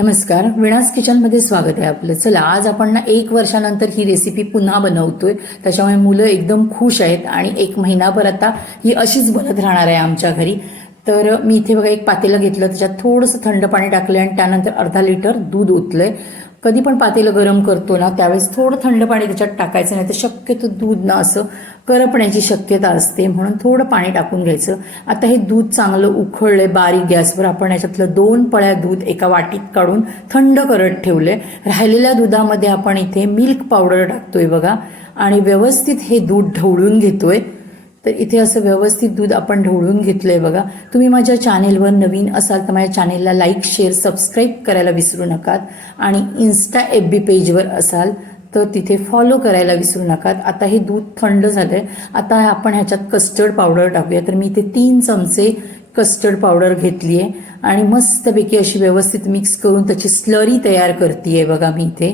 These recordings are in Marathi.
नमस्कार, विणास किचनमध्ये स्वागत आहे आपलं. चला, आज आपण ना 1 वर्षानंतर ही रेसिपी पुन्हा बनवतोय. त्याच्यामुळे मुलं एकदम खुश आहेत आणि 1 महिनाभर आता ही अशीच बनत राहणार आहे आमच्या घरी. तर मी इथे बघा एक पातेलं घेतलं, त्याच्यात थोडंसं थंड पाणी टाकलं आणि त्यानंतर अर्धा लिटर दूध ओतलंय. कधी पण पातेलं गरम करतो ना त्यावेळेस थोडं थंड पाणी त्याच्यात टाकायचं, नाही तर शक्यतो दूध ना असं करपण्याची शक्यता असते, म्हणून थोडं पाणी टाकून घ्यायचं. आता हे दूध चांगलं उकळलंय बारीक गॅसवर. आपण याच्यातलं 2 पळ्या दूध एका वाटीत काढून थंड करत ठेवले. राहिलेल्या दुधामध्ये आपण इथे मिल्क पावडर टाकतोय बघा आणि व्यवस्थित हे दूध ढवळून घेतोय. तर इथे असं व्यवस्थित दूध आपण ढवळून घेतलंय बघा. तुम्ही माझ्या चॅनेलवर नवीन असाल तर माझ्या चॅनेलला लाईक, शेअर, सबस्क्राईब करायला विसरू नका आणि इन्स्टा FB पेजवर असाल तर तिथे फॉलो करायला विसरू नका. आता हे दूध थंड झालंय. आता आपण ह्याच्यात कस्टर्ड पावडर टाकूया. तर मी इथे 3 चमचे कस्टर्ड पावडर घेतली आहे आणि मस्तपैकी अशी व्यवस्थित मिक्स करून त्याची स्लरी तयार करते बघा मी इथे.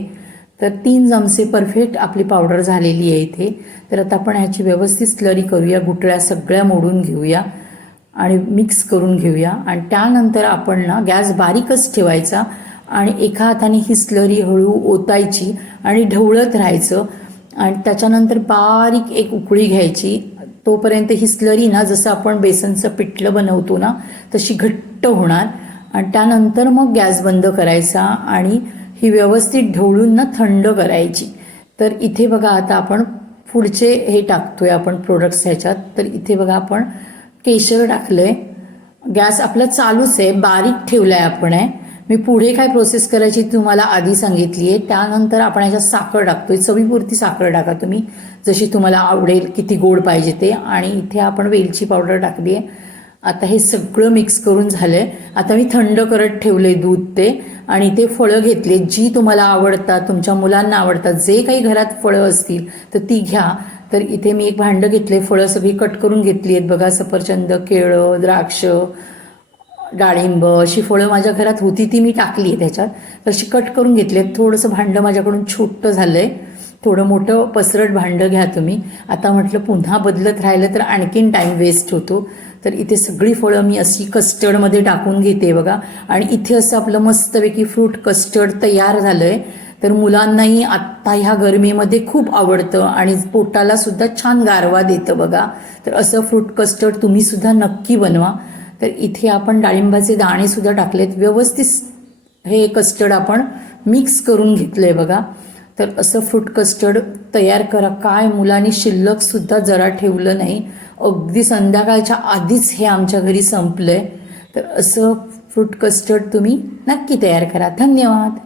तर 3 चमचे परफेक्ट आपली पावडर झालेली आहे इथे. तर आता आपण ह्याची व्यवस्थित स्लरी करूया, गुठळ्या सगळ्या मोडून घेऊया आणि मिक्स करून घेऊया. आणि त्यानंतर आपण ना गॅस बारीकच ठेवायचा आणि एका हाताने ही स्लरी हळू ओतायची आणि ढवळत राहायचं. आणि त्याच्यानंतर बारीक एक उकळी घ्यायची. तोपर्यंत ही स्लरी ना जसं आपण बेसनचं पिठलं बनवतो ना तशी घट्ट होणार. आणि त्यानंतर मग गॅस बंद करायचा आणि ही व्यवस्थित ढवळून ना थंड करायची. तर इथे बघा आता आपण पुढचे हे टाकतोय आपण प्रोडक्ट्स ह्याच्यात. तर इथे बघा आपण केशर टाकलंय. गॅस आपला चालूच आहे, बारीक ठेवलाय आपण आहे. मी पुढे काय प्रोसेस करायची तुम्हाला आधी सांगितली आहे. त्यानंतर आपण ह्याच्यात साखर टाकतोय. चवीपुरती साखर टाका तुम्ही, जशी तुम्हाला आवडेल, किती गोड पाहिजे ते. आणि इथे आपण वेलची पावडर टाकली आहे. आता हे सगळं मिक्स करून झालंय. आता मी थंड करत ठेवले दूध ते. आणि ते फळं घेतले जी तुम्हाला आवडतात, तुमच्या मुलांना आवडतात, जे काही घरात फळं असतील तर ती घ्या. तर इथे मी एक भांडं घेतले, फळं सगळी कट करून घेतली आहेत बघा. सफरचंद, केळं, द्राक्ष, डाळिंब अशी फळं माझ्या घरात होती ती मी टाकली आहे त्याच्यात. तर अशी कट करून घेतली आहेत. थोडंसं भांडं माझ्याकडून छोटं झालंय, थोडं मोठं पसरट भांडं घ्या तुम्ही. आता म्हटलं पुन्हा बदलत राहिलं तर आणखीन टाईम वेस्ट होतो. तर इथे सगळी फळं मी अशी कस्टर्डमध्ये टाकून घेते बघा. आणि इथे असं आपलं मस्तपैकी फ्रूट कस्टर्ड तयार झालंय. तर मुलांनाही आत्ता ह्या गरमीमध्ये खूप आवडतं आणि पोटाला सुद्धा छान गारवा देतं बघा. तर असं फ्रूट कस्टर्ड तुम्ही सुद्धा नक्की बनवा. तर इथे आपण डाळिंबाचे दाणे सुद्धा टाकलेत. व्यवस्थित हे कस्टर्ड आपण मिक्स करून घेतलंय बघा. तर असं फ्रूट कस्टर्ड तयार करा. काय मुलांनी शिल्लक सुद्धा जरा ठेवलं नाही. अगदी संध्याकाळच्या आधीच हे आमच्या घरी संपलंय. तर असं फ्रूट कस्टर्ड तुम्ही नक्की तयार करा. धन्यवाद.